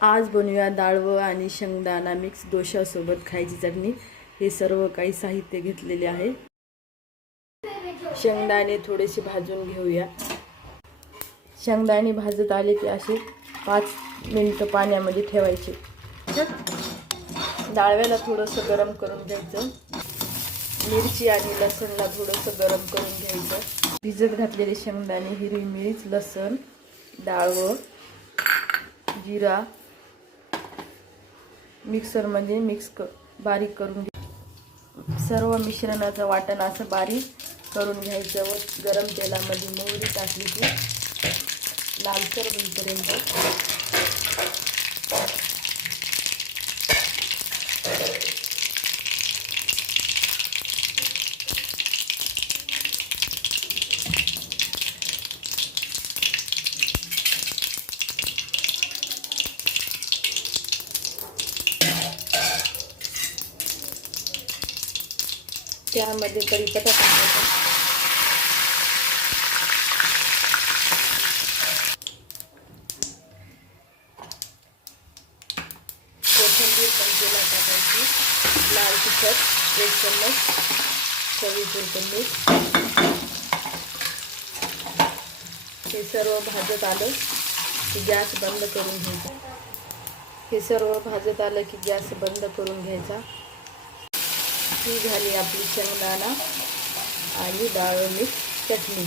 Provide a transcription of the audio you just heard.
आज बनवूया डाळवं आणि शेंगदाणा मिक्स डोशासोबत खायची चटणी। हे सर्व काही साहित्य घेतलेले आहे। शेंगदाणे थोडेसे भाजून घेऊया। शेंगदाणे भाजत आले की असे 5 मिनिट पाण्यामध्ये ठेवायचे। डाळव्याला थोडंसं गरम करून घ्यायचं। मिरची आणि लसणला थोडंसं गरम करून घ्यायचं। भिजत घातलेले शेंगदाणे, हिरवी मिरच, लसण, डाळवं, जिरा मिक्सरमध्ये बारीक करून सर्व मिश्रणाचं वाटण असं बारीक करून घ्यायचं व गरम तेलामध्ये मोहरी टाकली की लालसर होईपर्यंत त्यामध्ये कढीपत्ता टाकायचा। कोथिंबीर पण तेलात टाकायची। लाल तिखट 1 चम्मच, चवीपुरतं मीठ। हे सर्व भाजत आलं की गॅस बंद करून घ्यायचा। ही झाली आपली शेंगदाणा आणि डाळ मिक्स चटणी।